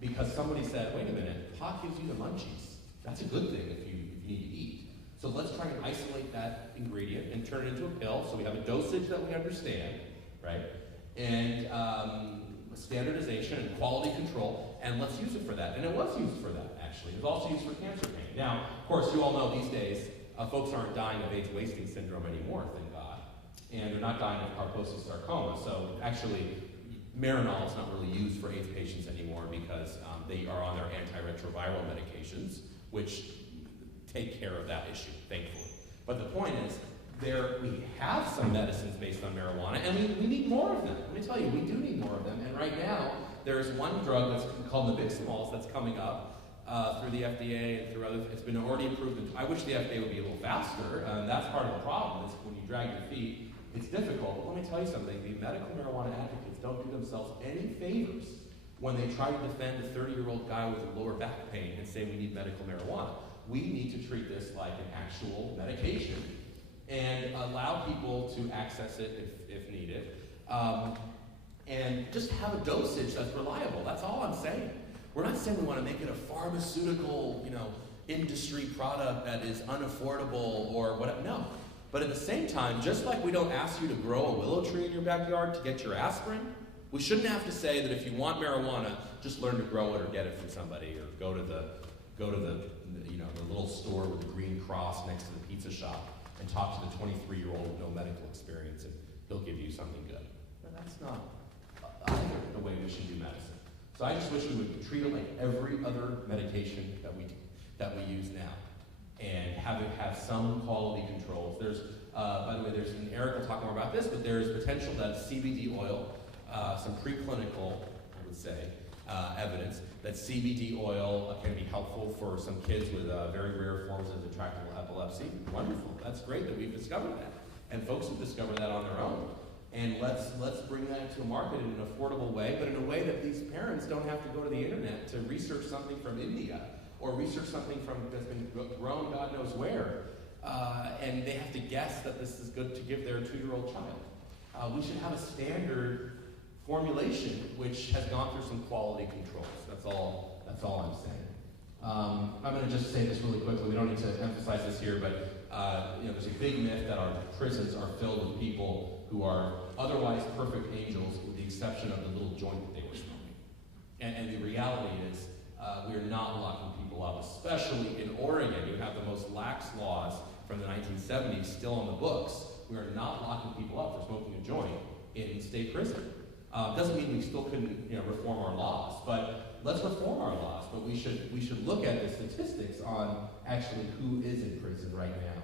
because somebody said, wait a minute, pot gives you the munchies. That's a good thing if you need to eat. So let's try and isolate that ingredient and turn it into a pill so we have a dosage that we understand, right? And standardization and quality control, and let's use it for that. And it was used for that, actually. It was also used for cancer pain. Now, of course, you all know these days, folks aren't dying of AIDS wasting syndrome anymore, thank God. And they're not dying of Kaposi's sarcoma. So actually, Marinol is not really used for AIDS patients anymore because they are on their antiretroviral medications, which take care of that issue, thankfully. But the point is, we have some medicines based on marijuana, and we need more of them. Let me tell you, we do need more of them. And right now, there's one drug that's called nabiximols that's coming up through the FDA and through other. It's been already approved. I wish the FDA would be a little faster. That's part of the problem. Is when you drag your feet, it's difficult. But let me tell you something: the medical marijuana advocates don't do themselves any favors when they try to defend a 30-year-old guy with lower back pain and say we need medical marijuana. We need to treat this like an actual medication and allow people to access it if needed, and just have a dosage that's reliable. That's all I'm saying. We're not saying we want to make it a pharmaceutical, industry product that is unaffordable or whatever. No. But at the same time, just like we don't ask you to grow a willow tree in your backyard to get your aspirin, we shouldn't have to say that if you want marijuana, just learn to grow it or get it from somebody, or go to the little store with the green cross next to the pizza shop and talk to the 23-year-old with no medical experience, and he'll give you something good. But that's not either the way we should do medicine. So I just wish we would treat it like every other medication that we use now, and have it have some quality controls. There's, by the way, and Eric will talk more about this, but there's potential that CBD oil, some preclinical, I would say, evidence that CBD oil can be helpful for some kids with very rare forms of intractable epilepsy. Wonderful. That's great that we've discovered that. And folks have discovered that on their own. And let's bring that to market in an affordable way, but in a way that these parents don't have to go to the internet to research something from India or research something that's been grown God knows where. And they have to guess that this is good to give their 2-year-old child. We should have a standard formulation which has gone through some quality controls. That's all I'm saying. I'm going to just say this really quickly. We don't need to emphasize this here, but there's a big myth that our prisons are filled with people who are otherwise perfect angels, with the exception of the little joint that they were smoking. And the reality is, we are not locking people up, especially in Oregon. You have the most lax laws from the 1970s still on the books. We are not locking people up for smoking a joint in state prison. Doesn't mean we still couldn't reform our laws, but let's reform our laws. But we should look at the statistics on actually who is in prison right now.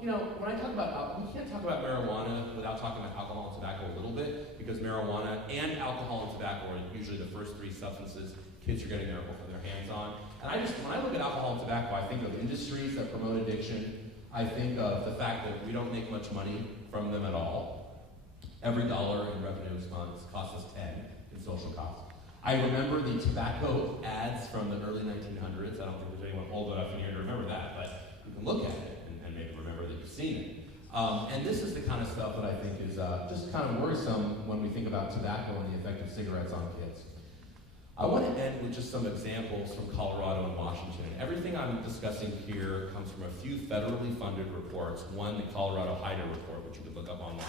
When I talk about, we can't talk about marijuana without talking about alcohol and tobacco a little bit, because marijuana and alcohol and tobacco are usually the first 3 substances kids are getting their hands on. And when I look at alcohol and tobacco, I think of industries that promote addiction. I think of the fact that we don't make much money from them at all. Every dollar in revenue costs us 10 in social costs. I remember the tobacco ads from the early 1900s. I don't think there's anyone old enough in here to remember that, but you can look at it and maybe remember that you've seen it. And this is the kind of stuff that I think is just kind of worrisome when we think about tobacco and the effect of cigarettes on kids. I want to end with just some examples from Colorado and Washington. Everything I'm discussing here comes from a few federally funded reports. One, the Colorado Hyder report, which you could look up online,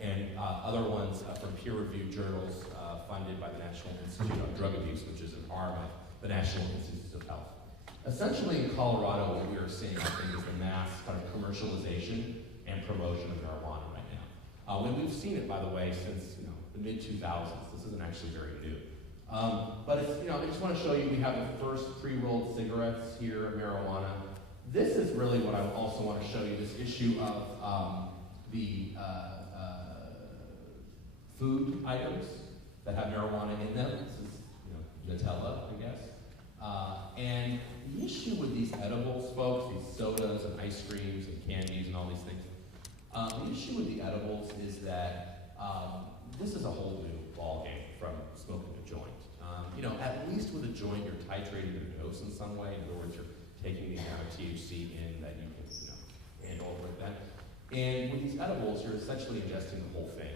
and other ones from peer-reviewed journals funded by the National Institute on Drug Abuse, which is an arm of the National Institutes of Health. Essentially, in Colorado, what we are seeing, I think, is the mass kind of commercialization and promotion of marijuana right now. And we've seen it, by the way, since the mid-2000s. This isn't actually very new. But it's, I just want to show you, we have the first pre-rolled cigarettes here of marijuana. This is really what I also want to show you, this issue of the food items that have marijuana in them. This is, Nutella, I guess. And the issue with these edibles, folks, these sodas and ice creams and candies and all these things, the issue with the edibles is that this is a whole new ballgame from smoking a joint. At least with a joint, you're titrating your dose in some way. In other words, you're taking the amount of THC in that you can, handle with that. And with these edibles, you're essentially ingesting the whole thing.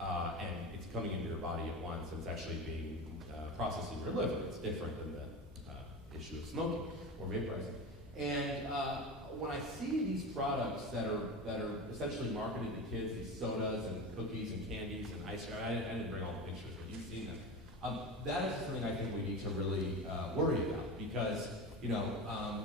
And it's coming into your body at once, and it's actually being processed in your liver. It's different than the issue of smoking or vaporizing. And when I see these products that are essentially marketed to kids, these sodas and cookies and candies and ice cream, I didn't bring all the pictures, but you've seen them. That is something I think we need to really worry about, because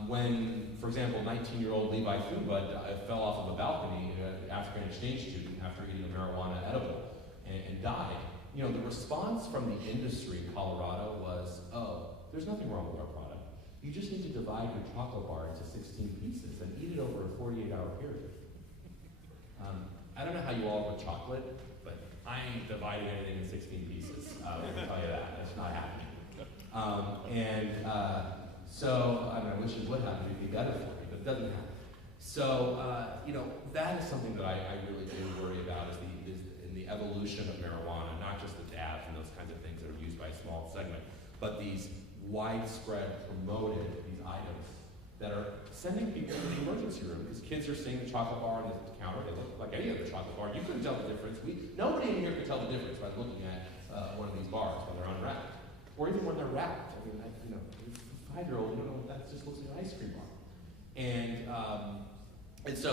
when, for example, 19-year-old Levi Foodbud fell off of a balcony, an African exchange student, after eating a marijuana edible and died, the response from the industry in Colorado was, oh, there's nothing wrong with our product. You just need to divide your chocolate bar into 16 pieces and eat it over a 48-hour period. I don't know how you all with chocolate, but I ain't dividing anything in 16 pieces. I can tell you that. That's not happening. So, I wish it would happen. It'd be better for me, but it doesn't happen. So, that is something that I really do worry about, is in the evolution of marijuana, not just the dabs and those kinds of things that are used by a small segment, but these widespread promoted, these items that are sending people to the emergency room. These kids are seeing the chocolate bar on the counter. They look like any other chocolate bar. You couldn't tell the difference. Nobody in here could tell the difference by looking at one of these bars when they're unwrapped, or even when they're wrapped. I mean, a 5-year-old, you don't know, that just looks like an ice cream bar. And so,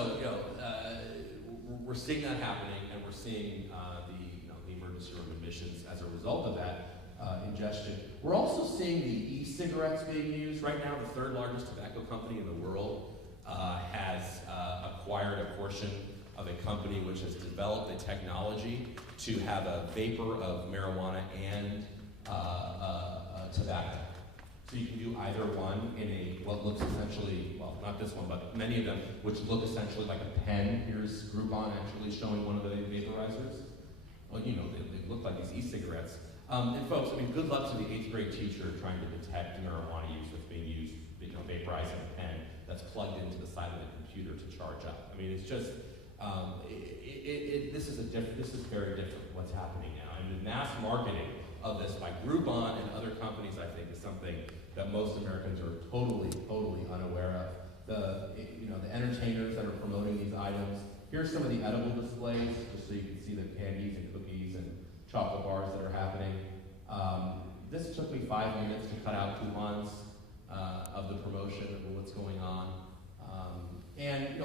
we're seeing that happening, and we're seeing the emergency room admissions as a result of that ingestion. We're also seeing the e-cigarettes being used. Right now, the third largest tobacco company in the world has acquired a portion of a company which has developed a technology to have a vapor of marijuana and tobacco. So you can do either one in what looks essentially, well, not this one, but many of them, which look essentially like a pen. Here's Groupon actually showing one of the vaporizers. Well, they look like these e-cigarettes. And folks, good luck to the 8th grade teacher trying to detect marijuana use that's being used, vaporizing a pen that's plugged into the side of the computer to charge up. It's just, this is very different what's happening now. And the mass marketing of this by Groupon and other companies, I think, is something that most Americans are totally, totally unaware of. The entertainers that are promoting these items. Here's some of the edible displays, just so you can see the candies and cookies and chocolate bars that are happening. This took me 5 minutes to cut out coupons of the promotion of what's going on. When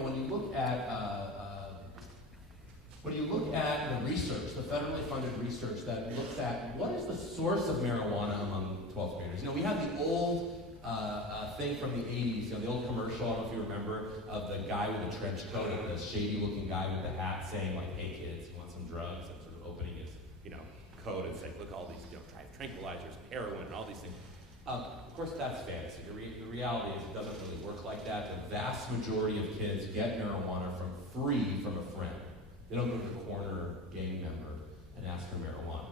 you look at the research, the federally funded research that looks at what is the source of marijuana among 12th graders. We have the old thing from the 80s, the old commercial, I don't know if you remember, of the guy with the trench coat and the shady-looking guy with the hat saying, like, hey kids, you want some drugs? And sort of opening his, coat and saying, look, all these, tranquilizers, heroin, and all these things. Of course, that's fantasy. The reality is it doesn't really work like that. The vast majority of kids get marijuana free from a friend. They don't go to the corner gang member and ask for marijuana.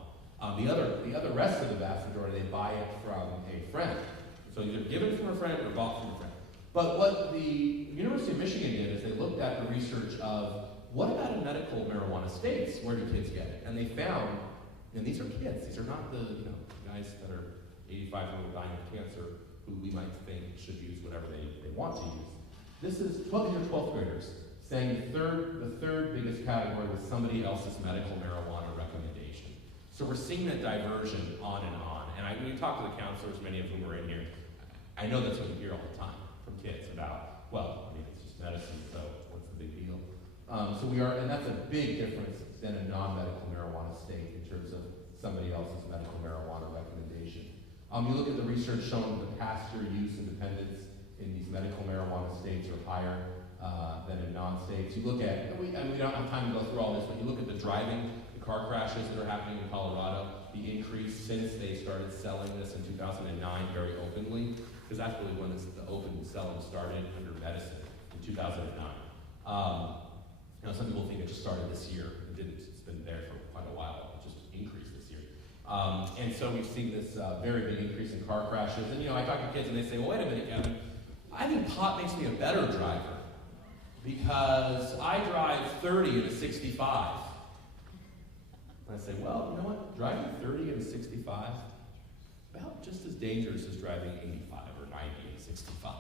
The other rest of the vast majority, they buy it from a friend. So either given from a friend or bought from a friend. But what the University of Michigan did is they looked at the research of what about in medical marijuana states, where do kids get it? And they found, and these are kids, these are not the guys that are 85-year-old dying of cancer who we might think should use whatever they want to use. This is 12th graders saying the third biggest category was somebody else's medical marijuana recommendation. So we're seeing that diversion on and on. And when you talk to the counselors, many of whom are in here, I know that's what you hear all the time from kids about, it's just medicine, so what's the big deal? And that's a big difference than a non-medical marijuana state in terms of somebody else's medical marijuana recommendation. You look at the research showing the past-year use and dependence in these medical marijuana states are higher than in non-states. You look at, we don't have time to go through all this, but you look at the car crashes that are happening in Colorado, the increase since they started selling this in 2009 very openly, because that's really when the open selling started under medicine in 2009. Some people think it just started this year. It didn't. It's been there for quite a while. It just increased this year. And so we've seen this very big increase in car crashes. And I talk to kids and they say, well, wait a minute, Kevin. I think pot makes me a better driver because I drive 30 in a 65. And I say, well, you know what? driving 30 and 65, about just as dangerous as driving 85 or 90 and 65.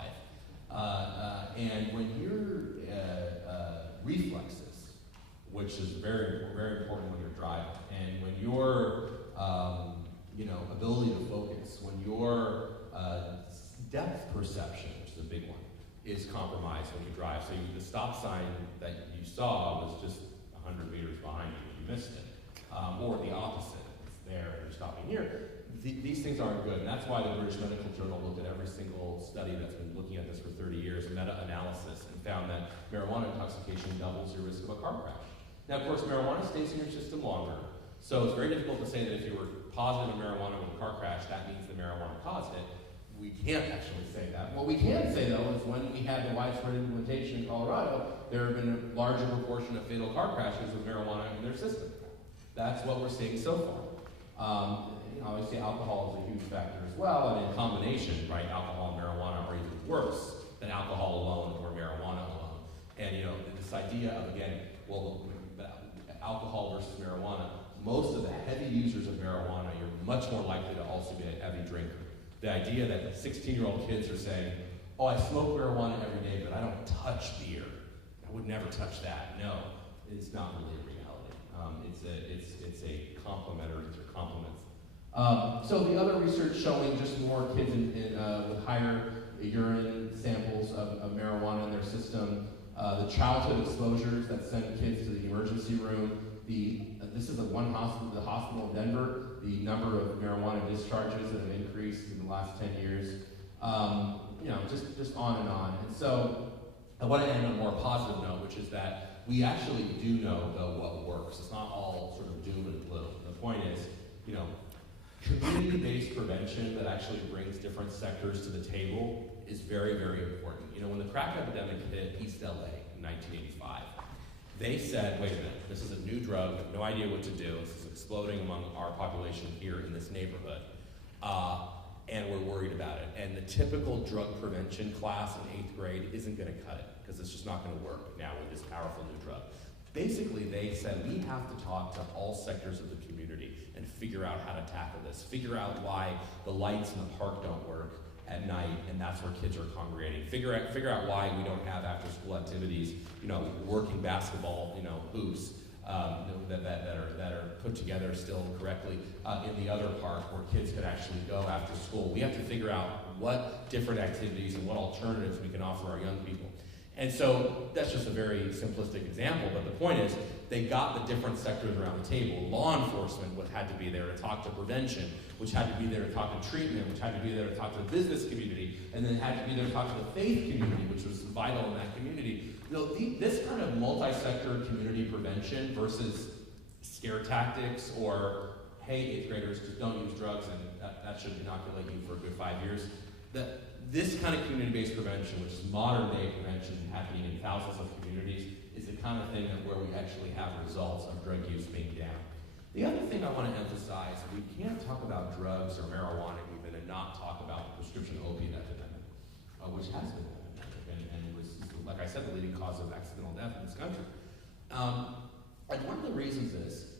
And when your reflexes, which is very, very important when you're driving, and when your ability to focus, when your depth perception, which is a big one, is compromised when you drive. So the stop sign that you saw was just 100 meters behind you, you missed it. Or the opposite, it's there and you're stopping here. These things aren't good, and that's why the British Medical Journal looked at every single study that's been looking at this for 30 years, a meta-analysis, and found that marijuana intoxication doubles your risk of a car crash. Now, of course, marijuana stays in your system longer, so it's very difficult to say that if you were positive in marijuana with a car crash, that means the marijuana caused it. We can't actually say that. What we can say, though, is when we had the widespread implementation in Colorado, there have been a larger proportion of fatal car crashes with marijuana in their system. That's what we're seeing so far. Obviously, alcohol is a huge factor as well, and in combination, right, alcohol and marijuana are even worse than alcohol alone or marijuana alone. And this idea of, again, alcohol versus marijuana, most of the heavy users of marijuana, you're much more likely to also be a heavy drinker. The idea that 16-year-old kids are saying, oh, I smoke marijuana every day, but I don't touch beer. I would never touch that. No, it's not really a reality. It's a complementary to complements. So the other research showing just more kids with higher urine samples of marijuana in their system, the childhood exposures that send kids to the emergency room. This is the hospital in Denver. The number of marijuana discharges that have increased in the last 10 years. Just on and on. And so I want to end on a more positive note, which is that we actually do know, though, what works. It's not all sort of doom and gloom. The point is, community-based prevention that actually brings different sectors to the table is very, very important. When the crack epidemic hit East LA in 1985, they said, wait a minute, this is a new drug, we have no idea what to do, this is exploding among our population here in this neighborhood, and we're worried about it. And the typical drug prevention class in 8th grade isn't going to cut it, because it's just not going to work now with this powerful new drug. Basically, they said, we have to talk to all sectors of the community and figure out how to tackle this. Figure out why the lights in the park don't work at night, and that's where kids are congregating. Figure out why we don't have after-school activities, working basketball, hoops that are put together still correctly in the other park where kids could actually go after school. We have to figure out what different activities and what alternatives we can offer our young people. And so that's just a very simplistic example, but the point is they got the different sectors around the table. Law enforcement had to be there to talk to prevention, which had to be there to talk to treatment, which had to be there to talk to the business community, and then had to be there to talk to the faith community, which was vital in that community. This kind of multi-sector community prevention versus scare tactics or, hey, 8th graders, just don't use drugs and that should inoculate you for a good 5 years. This kind of community-based prevention, which is modern-day prevention happening in thousands of communities, is the kind of thing where we actually have results of drug use being down. The other thing I want to emphasize, we can't talk about drugs or marijuana even and not talk about the prescription opiate epidemic, which has been an epidemic and was, like I said, the leading cause of accidental death in this country. And one of the reasons is,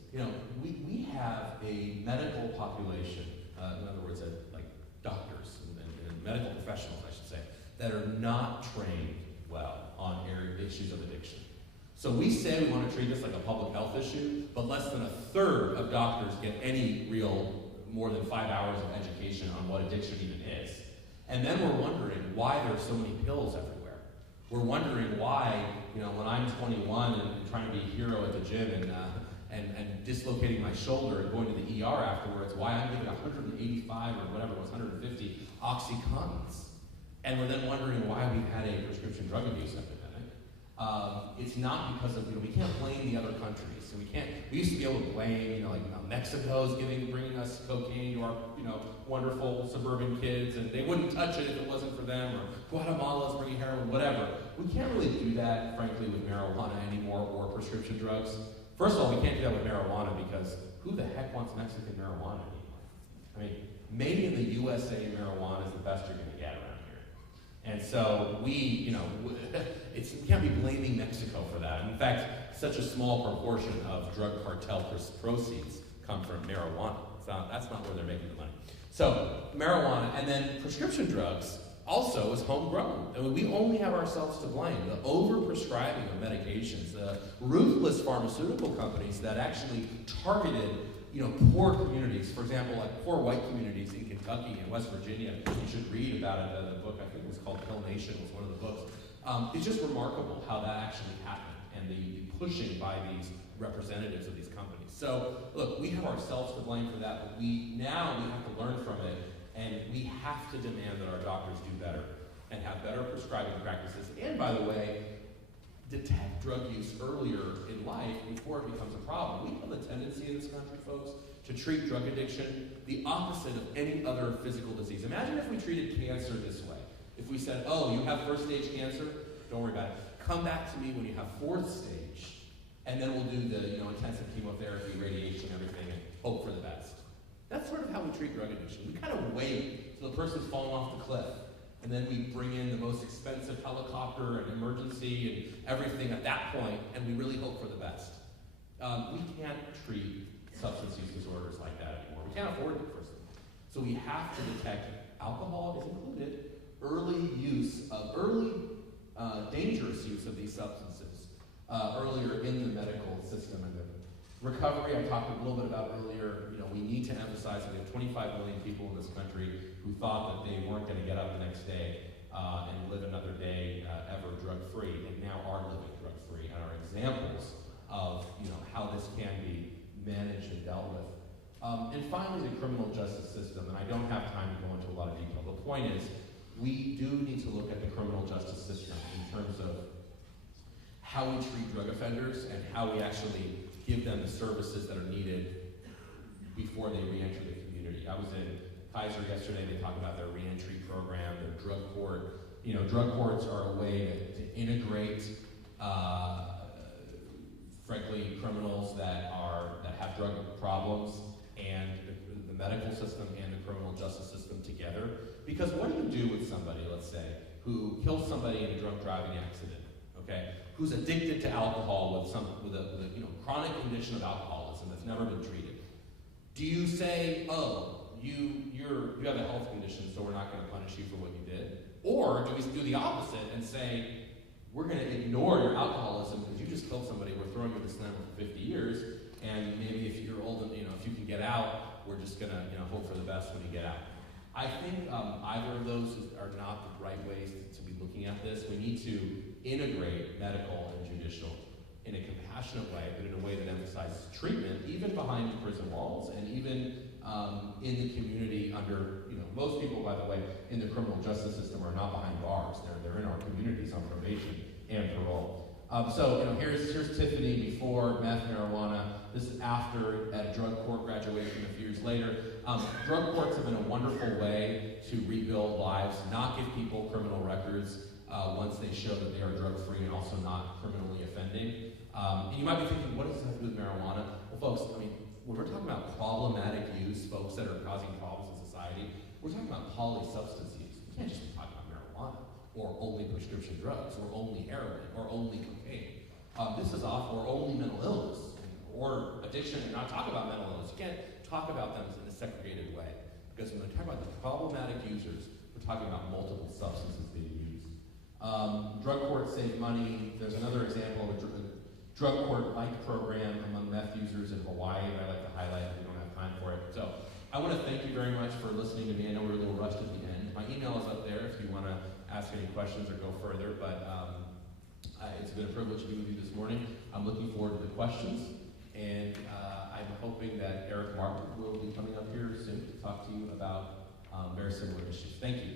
we have a medical population, in other words, like doctors and medical professionals, I should say, that are not trained well on issues of addiction. So we say we want to treat this like a public health issue, but less than a third of doctors get any real more than 5 hours of education on what addiction even is. And then we're wondering why there are so many pills everywhere. We're wondering why, when I'm 21 and trying to be a hero at the gym and dislocating my shoulder and going to the ER afterwards, why I'm giving 185 or whatever it was, 150 Oxycontins. And we're then wondering why we've had a prescription drug abuse epidemic. It's not because of, we can't blame the other countries. So we used to be able to blame, Mexico's bringing us cocaine to our, wonderful suburban kids, and they wouldn't touch it if it wasn't for them, or Guatemala's bringing heroin, whatever. We can't really do that, frankly, with marijuana anymore or prescription drugs. First of all, we can't do that with marijuana because who the heck wants Mexican marijuana anymore? I mean, made in the USA marijuana is the best you're going to get around here. And so we can't be blaming Mexico for that. In fact, such a small proportion of drug cartel proceeds come from marijuana. That's not where they're making the money. So marijuana, and then prescription drugs also is homegrown. I mean, we only have ourselves to blame. The overprescribing of medications, the ruthless pharmaceutical companies that actually targeted, poor communities. For example, like poor white communities in Kentucky and West Virginia. You should read about it. The book, I think it was called Pill Nation, was one of the books. It's just remarkable how that actually happened, and the pushing by these representatives of these companies. So, look, we have ourselves to blame for that, but we have to learn from it, and we have to demand that our doctors do better and have better prescribing practices. And by the way, detect drug use earlier in life before it becomes a problem. We have a tendency in this country, folks, to treat drug addiction the opposite of any other physical disease. Imagine if we treated cancer this way. If we said, oh, you have first stage cancer, don't worry about it. Come back to me when you have fourth stage, and then we'll do the intensive chemotherapy, radiation, everything, and hope for the best. That's sort of how we treat drug addiction. We kind of wait till the person's falling off the cliff, and then we bring in the most expensive helicopter and emergency and everything at that point, and we really hope for the best. We can't treat substance use disorders like that anymore. We can't afford it, first of all. So we have to detect, alcohol is included, early dangerous use of these substances earlier in the medical system. And the recovery I talked a little bit about earlier, we need to emphasize that we have 25 million people in this country who thought that they weren't going to get up the next day and live another day ever drug-free, and now are living drug-free, and are examples of how this can be managed and dealt with. And finally, the criminal justice system, and I don't have time to go into a lot of detail. The point is, we do need to look at the criminal justice system in terms of how we treat drug offenders and how we actually give them the services that are needed before they re-enter the community. I was in Kaiser yesterday. They talked about their re-entry program, their drug court. Drug courts are a way to integrate, frankly, criminals that have drug problems and the medical system and the criminal justice system together. Because what do you do with somebody, let's say, who kills somebody in a drunk driving accident, okay? Who's addicted to alcohol with a chronic condition of alcoholism that's never been treated? Do you say, oh, you have a health condition, so we're not going to punish you for what you did? Or do we do the opposite and say, we're going to ignore your alcoholism because you just killed somebody, we're throwing you to the slammer for 50 years, and maybe if you're old, if you can get out, we're just going to hope for the best when you get out. I think either of those are not the right ways to be looking at this. We need to integrate medical and judicial in a compassionate way, but in a way that emphasizes treatment, even behind prison walls, and even in the community under, most people, by the way, in the criminal justice system are not behind bars. They're in our communities on probation and parole. So here's Tiffany before meth, marijuana. This is after at a drug court graduation a few years later. Drug courts have been a wonderful way to rebuild lives, not give people criminal records once they show that they are drug-free and also not criminally offending. And you might be thinking, what does this have to do with marijuana? Well, folks, when we're talking about problematic use, folks that are causing problems in society, we're talking about polysubstance use. We can't just be talking about marijuana, or only prescription drugs, or only heroin, or only cocaine. This is or only mental illness, or addiction, and not talk about mental illness. You can't talk about them in a segregated way. Because when we talk about the problematic users, we're talking about multiple substances being used. Drug courts save money. There's another example of a drug court-like program among meth users in Hawaii that I like to highlight if we don't have time for it. So I want to thank you very much for listening to me. I know we're a little rushed at the end. My email is up there if you want to ask any questions or go further, but it's been a privilege to be with you this morning. I'm looking forward to the questions, and I'm hoping that Eric Martin will be coming up here soon to talk to you about very similar issues. Thank you.